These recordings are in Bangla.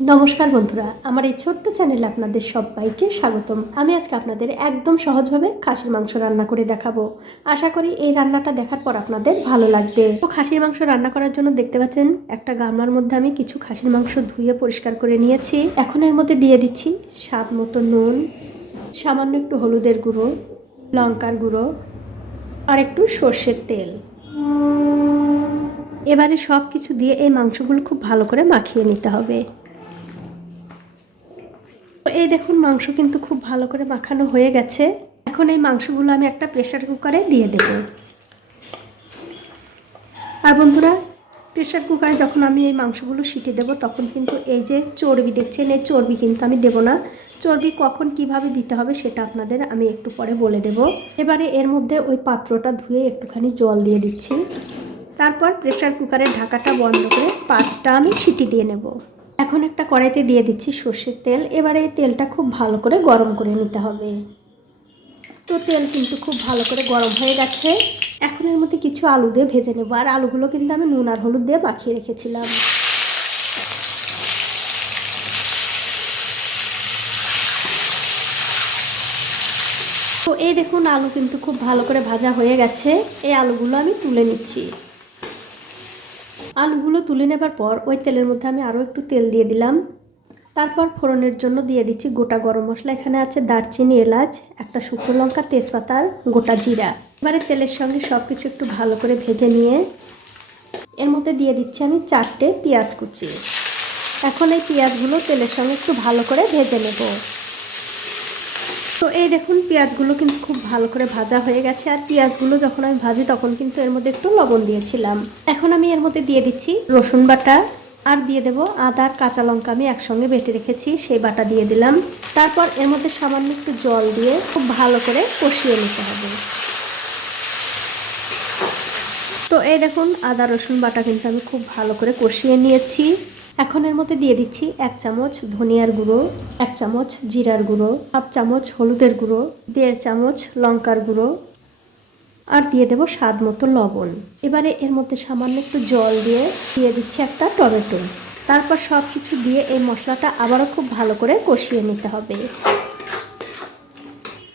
নমস্কার বন্ধুরা, আমার এই ছোট্ট চ্যানেলে আপনাদের সবাইকে স্বাগতম। আমি আজকে আপনাদের একদম সহজভাবে খাসির মাংস রান্না করে দেখাবো। আশা করি এই রান্নাটা দেখার পর আপনাদের ভালো লাগবে। তো খাসির মাংস রান্না করার জন্য দেখতে পাচ্ছেন একটা গামলার মধ্যে আমি কিছু খাসির মাংস ধুয়ে পরিষ্কার করে নিয়েছি। এখন এর মধ্যে দিয়ে দিচ্ছি স্বাদ মতো নুন, সামান্য একটু হলুদের গুঁড়ো, লঙ্কার গুঁড়ো আর একটু সর্ষের তেল। এবারে সব কিছু দিয়ে এই মাংসগুলো খুব ভালো করে মাখিয়ে নিতে হবে। এই দেখুন মাংস কিন্তু খুব ভালো করে মাখানো হয়ে গেছে। এখন এই মাংসগুলো আমি একটা প্রেসার কুকারে দিয়ে দেব। আর বন্ধুরা, প্রেসার কুকারে যখন আমি এই মাংসগুলো সিটি দেব তখন কিন্তু এই যে চর্বি দেখছেন, এই চর্বি কিন্তু আমি দেব না। চর্বি কখন কিভাবে দিতে হবে সেটা আপনাদের আমি একটু পরে বলে দেব। এবারে এর মধ্যে ওই পাত্রটা ধুয়ে একটুখানি জল দিয়ে দিচ্ছি। তারপর প্রেসার কুকারের ঢাকাটা বন্ধ করে 5টা আমি সিটি দিয়ে নেব। এখন একটা কড়াইতে দিয়ে দিচ্ছি সর্ষের তেল। এবারে এই তেলটা খুব ভালো করে গরম করে নিতে হবে। তো তেল কিন্তু খুব ভালো করে গরম হয়ে গেছে। এখন এর মধ্যে কিছু আলু দিয়ে ভেজে নেব। আর আলুগুলো কিন্তু আমি নুন আর হলুদ দিয়ে মাখিয়ে রেখেছিলাম। তো এই দেখুন আলু কিন্তু খুব ভালো করে ভাজা হয়ে গেছে। এই আলুগুলো আমি তুলে নিচ্ছি। আলুগুলো তুলে নেবার পর ওই তেলের মধ্যে আমি আরও একটু তেল দিয়ে দিলাম। তারপর ফোড়নের জন্য দিয়ে দিচ্ছি গোটা গরম মশলা। এখানে আছে দারচিনি, এলাচ, একটা শুকনো লঙ্কা, তেজপাতা আর গোটা জিরা। এবারে তেলের সঙ্গে সব কিছু একটু ভালো করে ভেজে নিয়ে এর মধ্যে দিয়ে দিচ্ছি আমি 4টে পেঁয়াজ কুচি। এখন এই পেঁয়াজগুলো তেলের সঙ্গে একটু ভালো করে ভেজে নেব। তো এই দেখুন পেঁয়াজগুলো কিন্তু খুব ভালো করে ভাজা হয়ে গেছে। আর পেঁয়াজগুলো যখন আমি ভাজি তখন কিন্তু এর মধ্যে একটু লবণ দিয়েছিলাম। এখন আমি এর মধ্যে দিয়ে দিচ্ছি রসুন বাটা আর দিয়ে দেবো আদা আর কাঁচা লঙ্কা আমি একসঙ্গে বেটে রেখেছি, সেই বাটা দিয়ে দিলাম। তারপর এর মধ্যে সামান্য একটু জল দিয়ে খুব ভালো করে কষিয়ে নিতে হবে। তো এই দেখুন আদা রসুন বাটা কিন্তু আমি খুব ভালো করে কষিয়ে নিয়েছি। এখন এর মধ্যে দিয়ে দিচ্ছি 1 চামচ ধনিয়ার গুঁড়ো, 1 চামচ জিরার গুঁড়ো, 1/2 চামচ হলুদের গুঁড়ো, 1.5 চামচ লঙ্কার গুঁড়ো আর দিয়ে দেবো স্বাদ মতো লবণ। এবারে এর মধ্যে সামান্য একটু জল দিয়ে দিচ্ছি একটা টমেটো। তারপর সব কিছু দিয়ে এই মশলাটা আবারও খুব ভালো করে কষিয়ে নিতে হবে।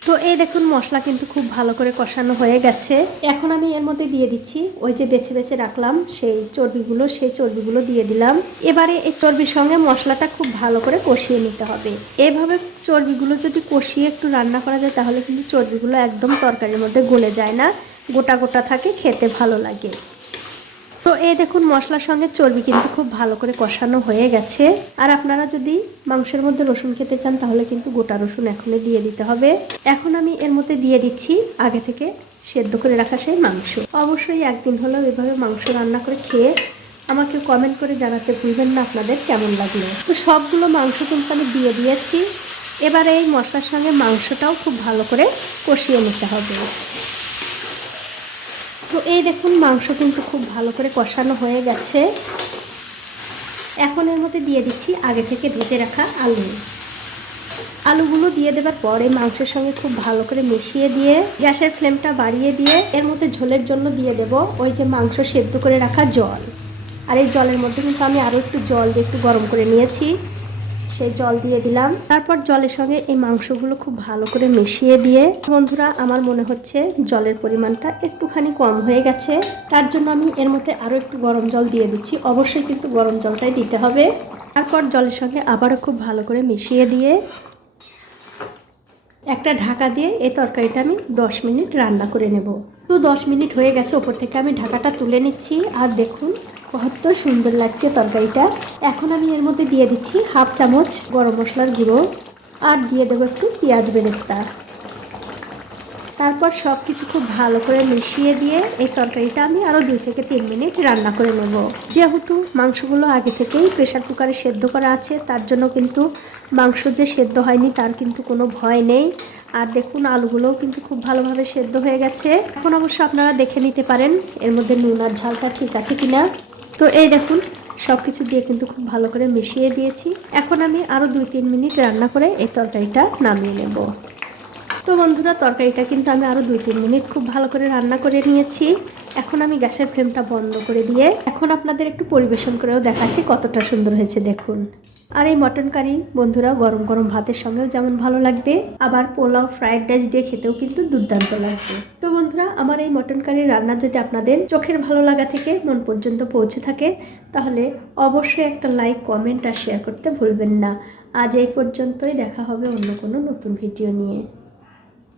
তো এই দেখুন মশলা কিন্তু খুব ভালো করে কষানো হয়ে গেছে। এখন আমি এর মধ্যে দিয়ে দিচ্ছি ওই যে বেছে বেছে রাখলাম সেই চর্বিগুলো দিয়ে দিলাম। এবারে এই চর্বির সঙ্গে মশলাটা খুব ভালো করে কষিয়ে নিতে হবে। এভাবে চর্বিগুলো যদি কষিয়ে একটু রান্না করা যায় তাহলে কিন্তু চর্বিগুলো একদম তরকারির মধ্যে গলে যায় না, গোটা গোটা থাকে, খেতে ভালো লাগে। তো এই দেখুন মশলার সঙ্গে চর্বি কিন্তু খুব ভালো করে কষানো হয়ে গেছে। আর আপনারা যদি মাংসের মধ্যে রসুন খেতে চান তাহলে কিন্তু গোটা রসুন এখনই দিয়ে দিতে হবে। এখন আমি এর মধ্যে দিয়ে দিচ্ছি আগে থেকে সেদ্ধ করে রাখা সেই মাংস। অবশ্যই একদিন হলেও এভাবে মাংস রান্না করে খেয়ে আমাকে কমেন্ট করে জানাতে ভুলবেন না আপনাদের কেমন লাগলো। তো সবগুলো মাংস কিন্তু আমি দিয়ে দিয়েছি। এবারে এই মশলার সঙ্গে মাংসটাও খুব ভালো করে কষিয়ে নিতে হবে। তো এই দেখুন মাংস কিন্তু খুব ভালো করে কষানো হয়ে গেছে। এখন এর মধ্যে দিয়ে দিচ্ছি আগে থেকে ভেজে রাখা আলুগুলো দিয়ে দেওয়ার পর এই মাংসের সঙ্গে খুব ভালো করে মিশিয়ে দিয়ে গ্যাসের ফ্লেমটা বাড়িয়ে দিয়ে এর মধ্যে ঝোলের জন্য দিয়ে দেব ওই যে মাংস সেদ্ধ করে রাখা জল। আর এই জলের মধ্যে কিন্তু আমি আরও একটু জল দিয়ে একটু গরম করে নিয়েছি, সেই জল দিয়ে দিলাম। তারপর জলের সঙ্গে এই মাংসগুলো খুব ভালো করে মিশিয়ে দিয়ে বন্ধুরা আমার মনে হচ্ছে জলের পরিমাণটা একটুখানি কম হয়ে গেছে। তার জন্য আমি এর মধ্যে আরও একটু গরম জল দিয়ে দিচ্ছি। অবশ্যই কিন্তু গরম জলটাই দিতে হবে। তারপর জলের সঙ্গে আবারও খুব ভালো করে মিশিয়ে দিয়ে একটা ঢাকা দিয়ে এই তরকারিটা আমি 10 মিনিট রান্না করে নেব। তো 10 মিনিট হয়ে গেছে, ওপর থেকে আমি ঢাকাটা তুলে নিচ্ছি। আর দেখুন কত সুন্দর লাগছে তরকারিটা। এখন আমি এর মধ্যে দিয়ে দিচ্ছি 1/2 চামচ গরম মশলার গুঁড়ো আর দিয়ে দেবো একটু পেঁয়াজ বেরেস্তা। তারপর সব কিছু খুব ভালো করে মিশিয়ে দিয়ে এই তরকারিটা আমি আরও 2 থেকে 3 মিনিট রান্না করে নেব। যেহেতু মাংসগুলো আগে থেকেই প্রেসার কুকারে সেদ্ধ করা আছে তার জন্য কিন্তু মাংস যে সেদ্ধ হয়নি তার কিন্তু কোনো ভয় নেই। আর দেখুন আলুগুলোও কিন্তু খুব ভালোভাবে সেদ্ধ হয়ে গেছে। এখন অবশ্য আপনারা দেখে নিতে পারেন এর মধ্যে নুন আর ঝালটা ঠিক আছে কিনা। তো এই দেখুন সব কিছু দিয়ে কিন্তু খুব ভালো করে মিশিয়ে দিয়েছি। এখন আমি আরও 2-3 মিনিট রান্না করে এই তরকারিটা নামিয়ে নেব। তো বন্ধুরা, তরকারিটা কিন্তু আমি আরও 2-3 মিনিট খুব ভালো করে রান্না করে নিয়েছি। এখন আমি গ্যাসের ফ্লেমটা বন্ধ করে দিয়ে এখন আপনাদের একটু পরিবেশন করেও দেখাচ্ছি কতটা সুন্দর হয়েছে দেখুন। আর এই মটন কারি বন্ধুরা গরম গরম ভাতের সঙ্গেও যেমন ভালো লাগবে, আবার পোলাও, ফ্রাইড রাইস দিয়ে খেতেও কিন্তু দুর্দান্ত লাগবে। তো বন্ধুরা, আমার এই মটন কারির রান্না যদি আপনাদের চোখের ভালো লাগা থেকে মন পর্যন্ত পৌঁছে থাকে, তাহলে অবশ্যই একটা লাইক, কমেন্ট আর শেয়ার করতে ভুলবেন না। আজ এই পর্যন্তই, দেখা হবে অন্য কোনো নতুন ভিডিও নিয়ে।